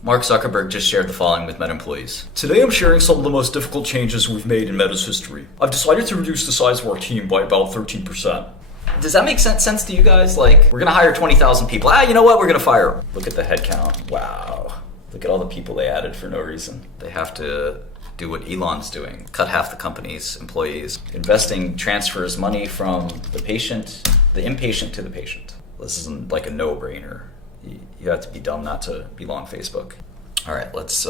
Mark Zuckerberg just shared the following with Meta employees. Today I'm sharing some of the most difficult changes we've made in Meta's history. I've decided to reduce the size of our team by about 13%. Does that make sense to you guys? Like, we're gonna hire 20,000 people. You know what? We're gonna fire them. Look at the headcount. Wow. Look at all the people they added for no reason. They have to do what Elon's doing. Cut half the company's employees. Investing transfers money from the impatient to the patient. This isn't like a no-brainer. You have to be dumb not to be long Facebook. All right, let's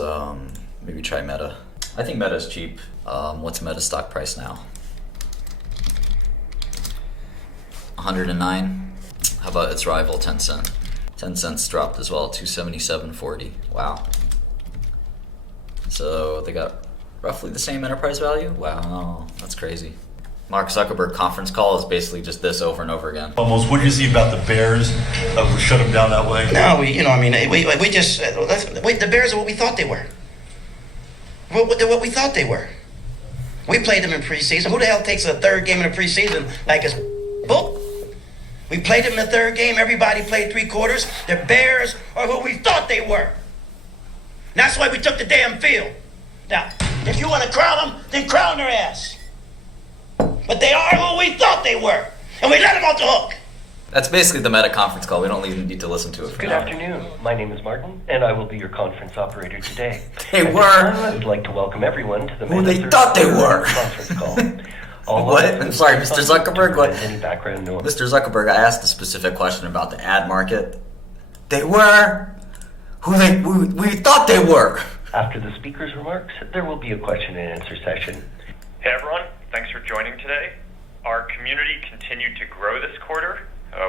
maybe try Meta. I think Meta's cheap. What's Meta's stock price now? 109. How about its rival, Tencent? Tencent's dropped as well, 277.40. Wow. So they got roughly the same enterprise value? Wow, that's crazy. Mark Zuckerberg conference call is basically just this over and over again. Almost, what do you see about the Bears? We shut them down that way? No, we just, the Bears are what we thought they were. They're what we thought they were. We played them in preseason. Who the hell takes a third game in the preseason like it's bull? We played them in the third game. Everybody played 3 quarters. The Bears are who we thought they were. And that's why we took the damn field. Now, if you want to crown them, then crown their ass. But they are who we thought they were. And we let them off the hook. That's basically the Meta conference call. We don't even need to listen to it for Good afternoon. My name is Martin, and I will be your conference operator today. They were. I would like to welcome everyone to the Who they thought they were. Conference call. What? I'm sorry, Mr. Zuckerberg. What? Any background noise. Mr. Zuckerberg, I asked a specific question about the ad market. They were who we thought they were. After the speaker's remarks, there will be a question and answer session. Hey everyone, thanks for joining today. Our community continued to grow this quarter.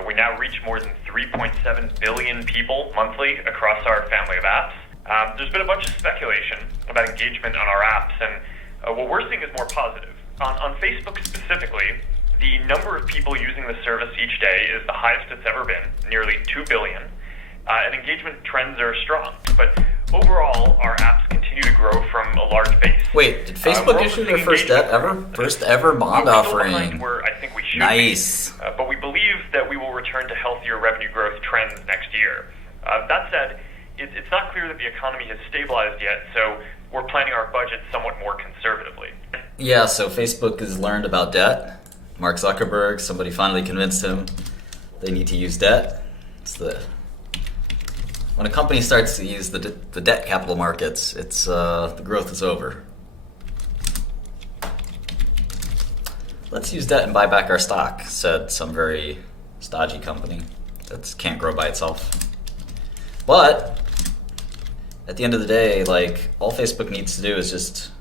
We now reach more than 3.7 billion people monthly across our family of apps. There's been a bunch of speculation about engagement on our apps, and what we're seeing is more positive. On Facebook specifically, the number of people using the service each day is the highest it's ever been, nearly 2 billion, and engagement trends are strong. But overall, our apps continue to grow from a large base. Wait, did Facebook issue their first debt ever? First ever bond offering. Where I think we should nice. But we believe that we will return to healthier revenue growth trends next year. That said, it's not clear that the economy has stabilized yet, so we're planning our budget somewhat more conservatively. Yeah, so Facebook has learned about debt. Mark Zuckerberg, somebody finally convinced him they need to use debt. When a company starts to use the debt capital markets, it's the growth is over. Let's use debt and buy back our stock, said some very stodgy company that can't grow by itself. But at the end of the day, like, all Facebook needs to do is just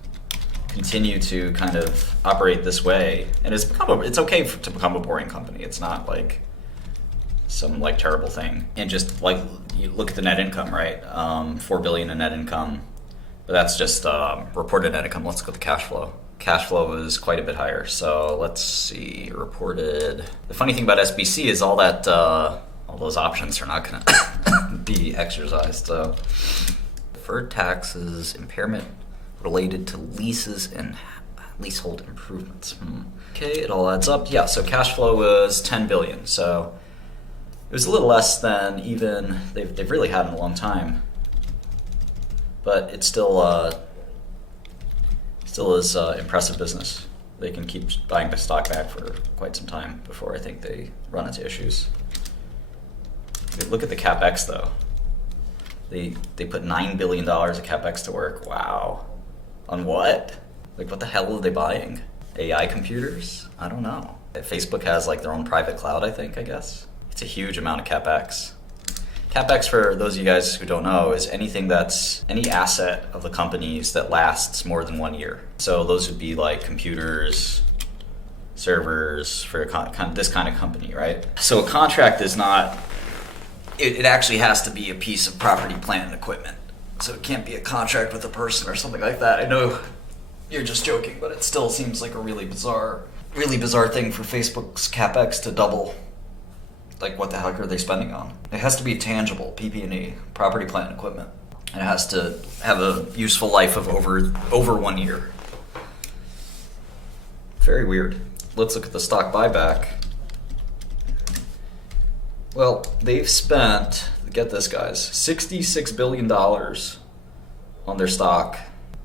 continue to kind of operate this way, and it's okay to become a boring company. It's not like some like terrible thing. And just like, you look at the net income, right? 4 billion in net income, but that's just reported net income. Let's go to cash flow. Cash flow is quite a bit higher. So let's see, reported. The funny thing about SBC is all those options are not going to be exercised. So deferred taxes, impairment related to leases and leasehold improvements. Okay, it all adds up. Yeah, so cash flow was 10 billion. So it was a little less than even they've really had in a long time. But it's still is impressive business. They can keep buying the stock back for quite some time before I think they run into issues. Look at the CapEx though. They put $9 billion of CapEx to work. Wow. On what? Like, what the hell are they buying? AI computers? I don't know. Facebook has like their own private cloud, I guess. It's a huge amount of CapEx. CapEx, for those of you guys who don't know, is any asset of the companies that lasts more than 1 year. So those would be like computers, servers for this kind of company, right? So a contract is not, it actually has to be a piece of property, plant, and equipment. So it can't be a contract with a person or something like that. I know you're just joking, but it still seems like a really bizarre thing for Facebook's CapEx to double. Like, what the heck are they spending on? It has to be tangible, PP&E, property, plant, and equipment. And it has to have a useful life of over 1 year. Very weird. Let's look at the stock buyback. Well, they've spent get this, guys, $66 billion on their stock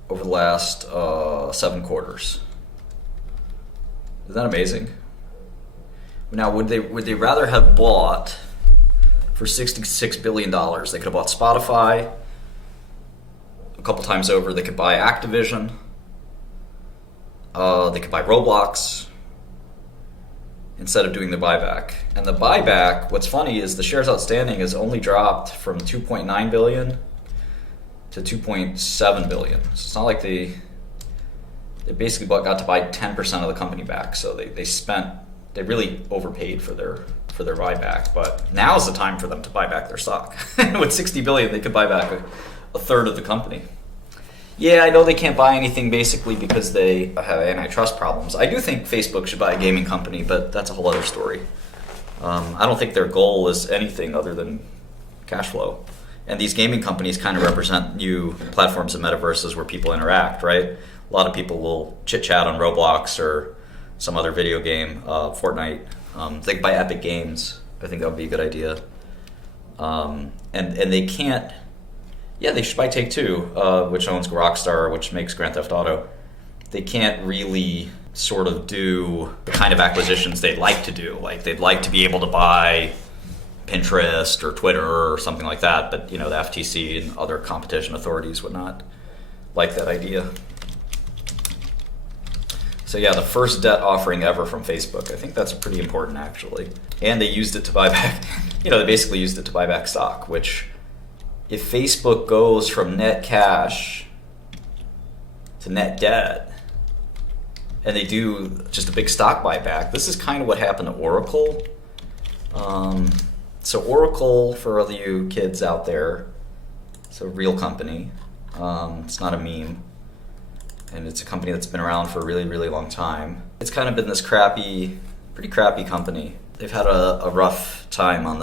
over the last 7 quarters. Isn't that amazing? Now, would they rather have bought for $66 billion? They could have bought Spotify a couple times over. They could buy Activision. They could buy Roblox instead of doing the buyback. And the buyback, what's funny is the shares outstanding has only dropped from 2.9 billion to 2.7 billion. So it's not like they basically got to buy 10% of the company back. So they really overpaid for their buyback. But now is the time for them to buy back their stock. With 60 billion, they could buy back a third of the company. Yeah, I know they can't buy anything basically because they have antitrust problems. I do think Facebook should buy a gaming company, but that's a whole other story. I don't think their goal is anything other than cash flow. And these gaming companies kind of represent new platforms and metaverses where people interact, right? A lot of people will chit-chat on Roblox or some other video game, Fortnite. They buy Epic Games. I think that would be a good idea. And they can't... Yeah, they should buy Take-Two, which owns Rockstar, which makes Grand Theft Auto. They can't really sort of do the kind of acquisitions they'd like to do. Like, they'd like to be able to buy Pinterest or Twitter or something like that, but, the FTC and other competition authorities would not like that idea. So yeah, the first debt offering ever from Facebook. I think that's pretty important, actually. And they used it to buy back, they basically used it to buy back stock, which... If Facebook goes from net cash to net debt, and they do just a big stock buyback, this is kind of what happened to Oracle. So Oracle, for all you kids out there, it's a real company. It's not a meme. And it's a company that's been around for a really, really long time. It's kind of been this pretty crappy company. They've had a rough time on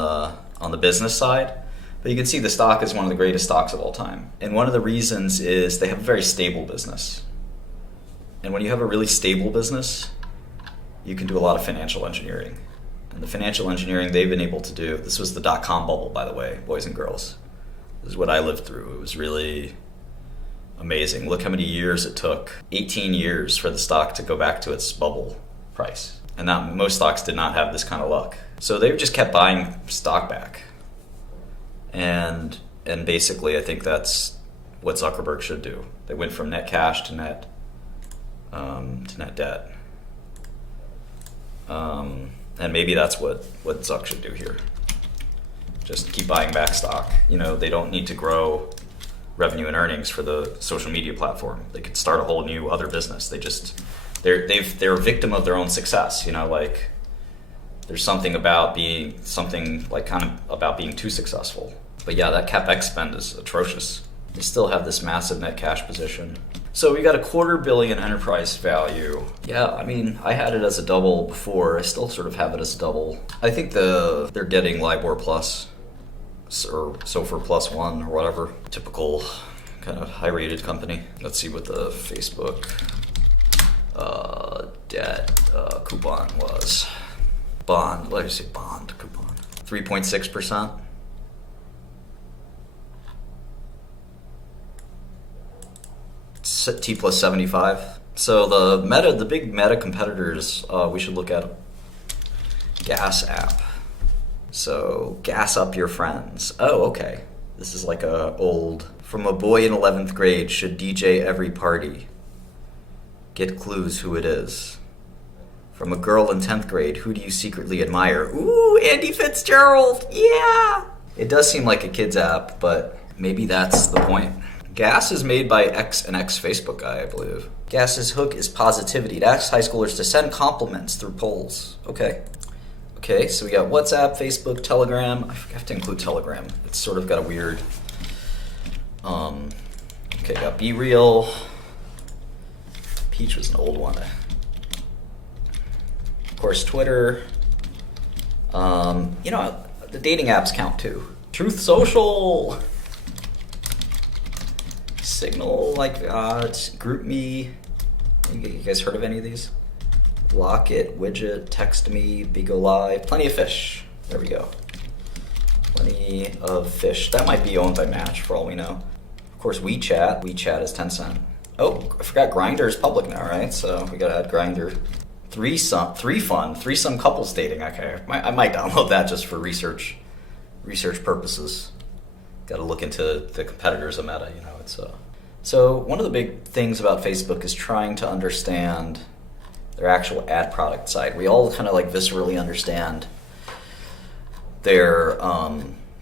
the business side. But you can see the stock is one of the greatest stocks of all time. And one of the reasons is they have a very stable business. And when you have a really stable business, you can do a lot of financial engineering. And the financial engineering they've been able to do, this was the dot-com bubble, by the way, boys and girls. This is what I lived through. It was really amazing. Look how many years it took. 18 years for the stock to go back to its bubble price. And most stocks did not have this kind of luck. So they just kept buying stock back. And basically, I think that's what Zuckerberg should do. They went from net cash to net debt, and maybe that's what Zuck should do here. Just keep buying back stock. They don't need to grow revenue and earnings for the social media platform. They could start a whole new other business. They're a victim of their own success. There's something about being too successful. But yeah, that CapEx spend is atrocious. They still have this massive net cash position. So we got $250 million enterprise value. Yeah, I had it as a double before. I still sort of have it as a double. I think they're getting LIBOR plus or SOFR plus 1 or whatever. Typical kind of high-rated company. Let's see what the Facebook debt coupon was. Bond coupon. 3.6%. T plus 75. So the big meta competitors, we should look at Gas app. So gas up your friends. Oh, okay. This is like from a boy in 11th grade should DJ every party. Get clues who it is. From a girl in 10th grade, who do you secretly admire? Ooh, Andy Fitzgerald, yeah! It does seem like a kid's app, but maybe that's the point. Gas is made by an ex-Facebook guy, I believe. Gas's hook is positivity. It asks high schoolers to send compliments through polls. Okay, so we got WhatsApp, Facebook, Telegram. I have to include Telegram. It's sort of got a weird... got Be Real. Peach was an old one. Of course, Twitter. The dating apps count too. Truth Social. Signal, GroupMe. You guys heard of any of these? Locket, Widget, Text Me, Bigo Live, Plenty of Fish. There we go. Plenty of fish. That might be owned by Match for all we know. Of course, WeChat. WeChat is Tencent. Oh, I forgot Grindr is public now, right? So we gotta add Grindr. Threesome couples dating. Okay, I might download that just for research purposes. Got to look into the competitors of Meta. It's So one of the big things about Facebook is trying to understand their actual ad product side. We all kind of like viscerally understand their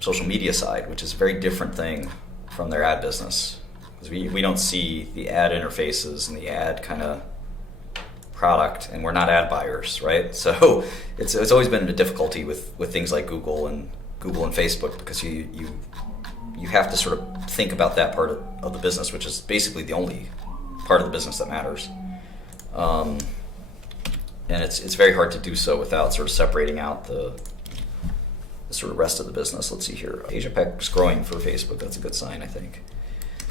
social media side, which is a very different thing from their ad business. Because we don't see the ad interfaces and the ad kind of product, and we're not ad buyers, right? So it's always been a difficulty with things like Google and Facebook, because you have to sort of think about that part of the business, which is basically the only part of the business that matters. And it's very hard to do so without sort of separating out the sort of rest of the business. Let's see here. Asia Pac is growing for Facebook. That's a good sign, I think.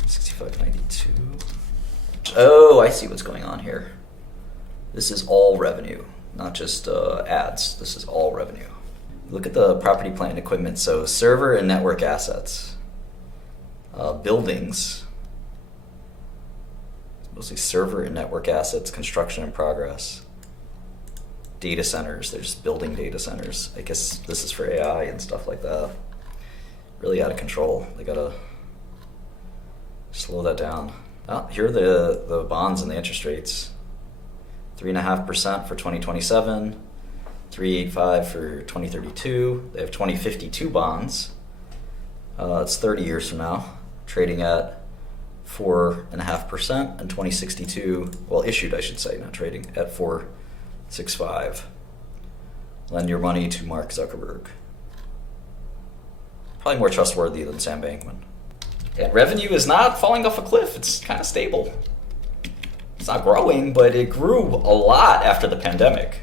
6592. Oh, I see what's going on here. This is all revenue, not just ads. This is all revenue. Look at the property, plant, and equipment. So server and network assets. Buildings. Mostly server and network assets, construction in progress. Data centers. They're just building data centers. I guess this is for AI and stuff like that. Really out of control. They gotta slow that down. Oh, here are the bonds and the interest rates. 3.5% for 2027, 3.85 for 2032. They have 2052 bonds. It's 30 years from now, trading at 4.5%, and 2062, well, issued, I should say, not trading, at 4.65. Lend your money to Mark Zuckerberg. Probably more trustworthy than Sam Bankman. And revenue is not falling off a cliff. It's kind of stable. It's not growing, but it grew a lot after the pandemic.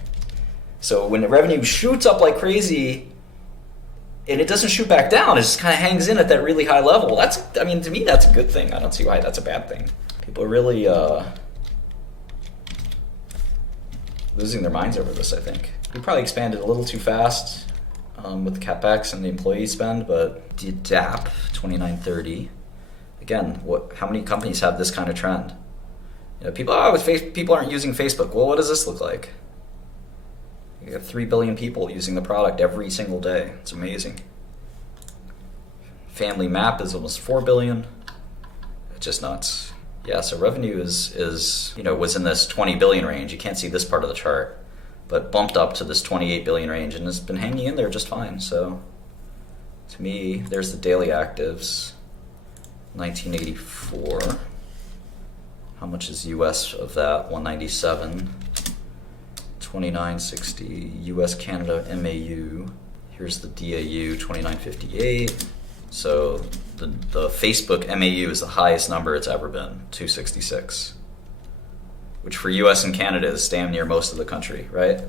So when the revenue shoots up like crazy, and it doesn't shoot back down, it just kind of hangs in at that really high level. To me, that's a good thing. I don't see why that's a bad thing. People are really losing their minds over this, I think. We probably expanded a little too fast with the CapEx and the employee spend, but DAP 2930. Again, how many companies have this kind of trend? People aren't using Facebook. Well, what does this look like? You got 3 billion people using the product every single day. It's amazing. Family Map is almost 4 billion. It's just nuts. Yeah, so revenue was in this 20 billion range. You can't see this part of the chart, but bumped up to this 28 billion range, and has been hanging in there just fine. So to me, there's the daily actives, 1984. How much is US of that? 197. 2960 US Canada MAU. Here's the DAU, 2958. So the Facebook MAU is the highest number it's ever been, 266. Which for US and Canada is damn near most of the country, right?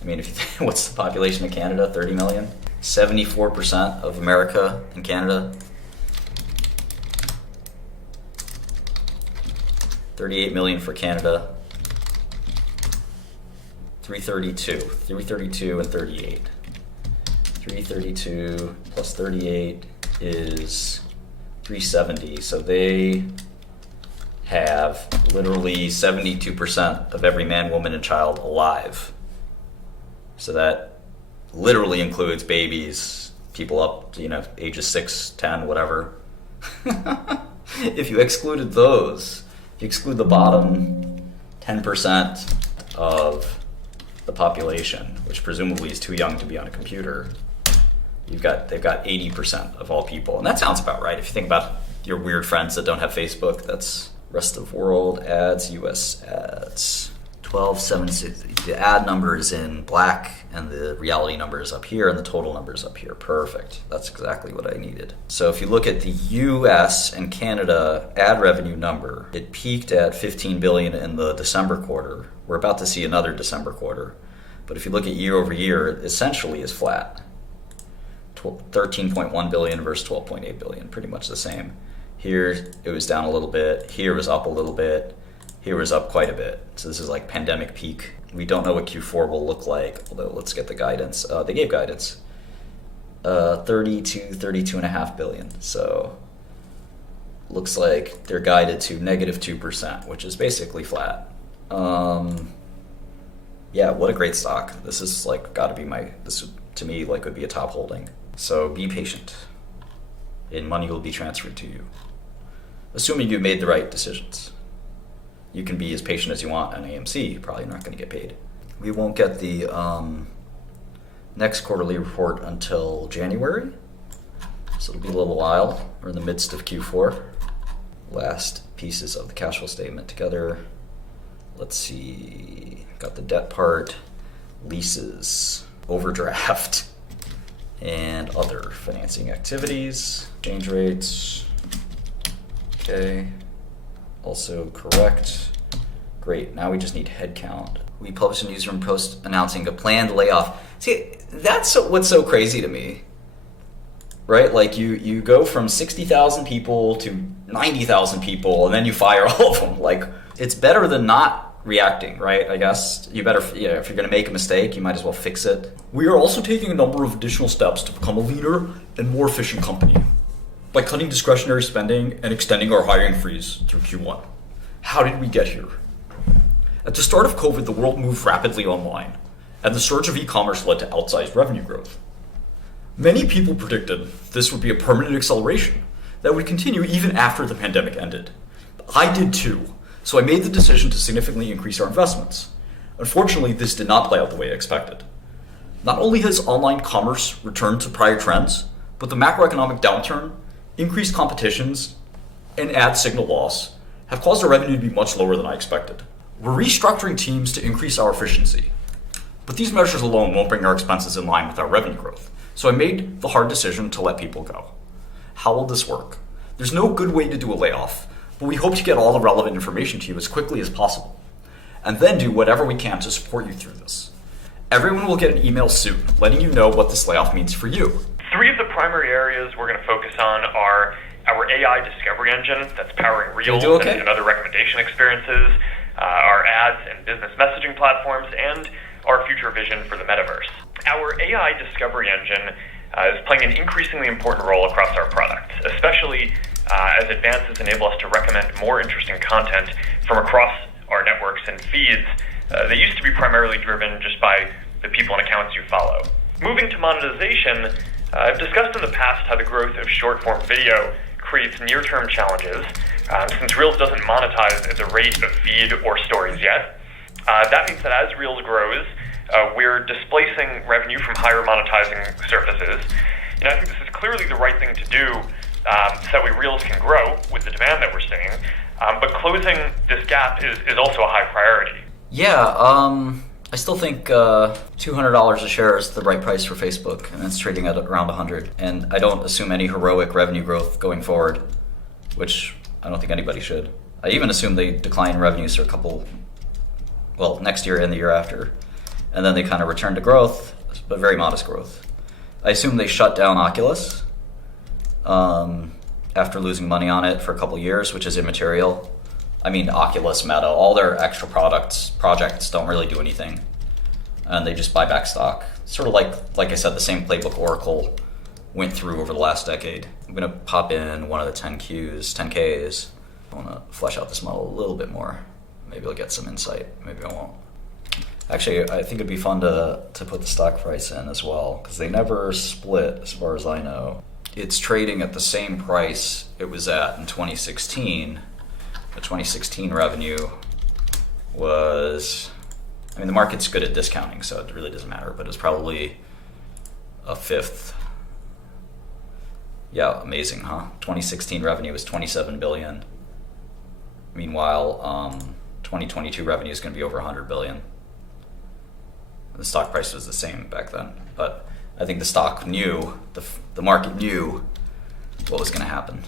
I mean, what's the population of Canada? 30 million? 74% of America and Canada. 38 million for Canada. 332 and 38. 332 plus 38 is 370. So they have literally 72% of every man, woman, and child alive. So that literally includes babies, people up, ages 6, 10, whatever. If you excluded those, if you exclude the bottom 10% of the population, which presumably is too young to be on a computer, they've got 80% of all people. And that sounds about right. If you think about your weird friends that don't have Facebook, that's rest of world ads, US ads. 1276. The ad number is in black and the reality number is up here and the total number is up here. Perfect. That's exactly what I needed. So if you look at the US and Canada ad revenue number, it peaked at 15 billion in the December quarter. We're about to see another December quarter. But if you look at year over year, it essentially is flat. 13.1 billion versus 12.8 billion, pretty much the same. Here it was down a little bit. Here it was up a little bit. Here was up quite a bit. So this is like pandemic peak. We don't know what Q4 will look like, although let's get the guidance. They gave guidance. 32.5 billion. So looks like they're guided to negative 2%, which is basically flat. Yeah, what a great stock. This is like got to be this to me like would be a top holding. So be patient, and money will be transferred to you, assuming you made the right decisions. You can be as patient as you want on AMC. You're probably not going to get paid. We won't get the next quarterly report until January, so it'll be a little while. We're in the midst of Q4. Last pieces of the cash flow statement together. Let's see, got the debt part, leases, overdraft, and other financing activities, exchange rates. Okay, also correct. Great, now we just need headcount. We published a newsroom post announcing a planned layoff. See, that's what's so crazy to me, right? Like you go from 60,000 people to 90,000 people, and then you fire all of them. Like, it's better than not reacting, right? I guess you better, if you're going to make a mistake, you might as well fix it. We are also taking a number of additional steps to become a leaner and more efficient company by cutting discretionary spending and extending our hiring freeze through Q1. How did we get here? At the start of COVID, the world moved rapidly online, and the surge of e-commerce led to outsized revenue growth. Many people predicted this would be a permanent acceleration that would continue even after the pandemic ended. I did too. So I made the decision to significantly increase our investments. Unfortunately, this did not play out the way I expected. Not only has online commerce returned to prior trends, but the macroeconomic downturn, increased competitions, and ad signal loss have caused our revenue to be much lower than I expected. We're restructuring teams to increase our efficiency, but these measures alone won't bring our expenses in line with our revenue growth. So I made the hard decision to let people go. How will this work? There's no good way to do a layoff, but we hope to get all the relevant information to you as quickly as possible, and then do whatever we can to support you through this. Everyone will get an email soon, letting you know what this layoff means for you. 3 of the primary areas we're going to focus on are our AI discovery engine that's powering Reels and other recommendation experiences, our ads and business messaging platforms, and our future vision for the metaverse. Our AI discovery engine is playing an increasingly important role across our products, especially as advances enable us to recommend more interesting content from across our networks and feeds that used to be primarily driven just by the people and accounts you follow. Moving to monetization, I've discussed in the past how the growth of short-form video creates near-term challenges, since Reels doesn't monetize at the rate of feed or stories yet. That means that as Reels grows, we're displacing revenue from higher monetizing surfaces. And I think this is clearly the right thing to do so that way Reels can grow with the demand that we're seeing. But closing this gap is also a high priority. Yeah, I still think $200 a share is the right price for Facebook, and it's trading at around 100. And I don't assume any heroic revenue growth going forward, which I don't think anybody should. I even assume they decline revenues for next year and the year after. And then they kind of return to growth, but very modest growth. I assume they shut down Oculus after losing money on it for a couple years, which is immaterial. I mean, Oculus, Meta, all their extra projects don't really do anything. And they just buy back stock. Sort of like I said, the same playbook Oracle went through over the last decade. I'm going to pop in one of the 10Ks. I want to flesh out this model a little bit more. Maybe I'll get some insight. Maybe I won't. Actually, I think it'd be fun to put the stock price in as well, because they never split as far as I know. It's trading at the same price it was at in 2016. The 2016 revenue was, the market's good at discounting, so it really doesn't matter, but it's probably a fifth. Yeah, amazing, huh? 2016 revenue was 27 billion. Meanwhile, 2022 revenue is going to be over 100 billion. The stock price was the same back then, but I think the stock knew, the market knew what was going to happen.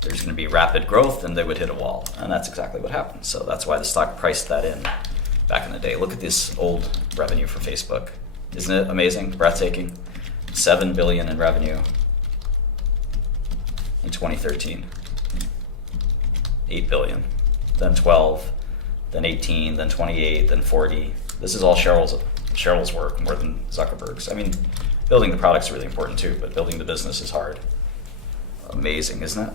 There's going to be rapid growth and they would hit a wall, and that's exactly what happened. So that's why the stock priced that in back in the day. Look at this old revenue for Facebook. Isn't it amazing, breathtaking? 7 billion in revenue in 2013. 8 billion, then 12, then 18, then 28, then 40. This is all Cheryl's work more than Zuckerberg's. building the product's really important too, but building the business is hard. Amazing, isn't it?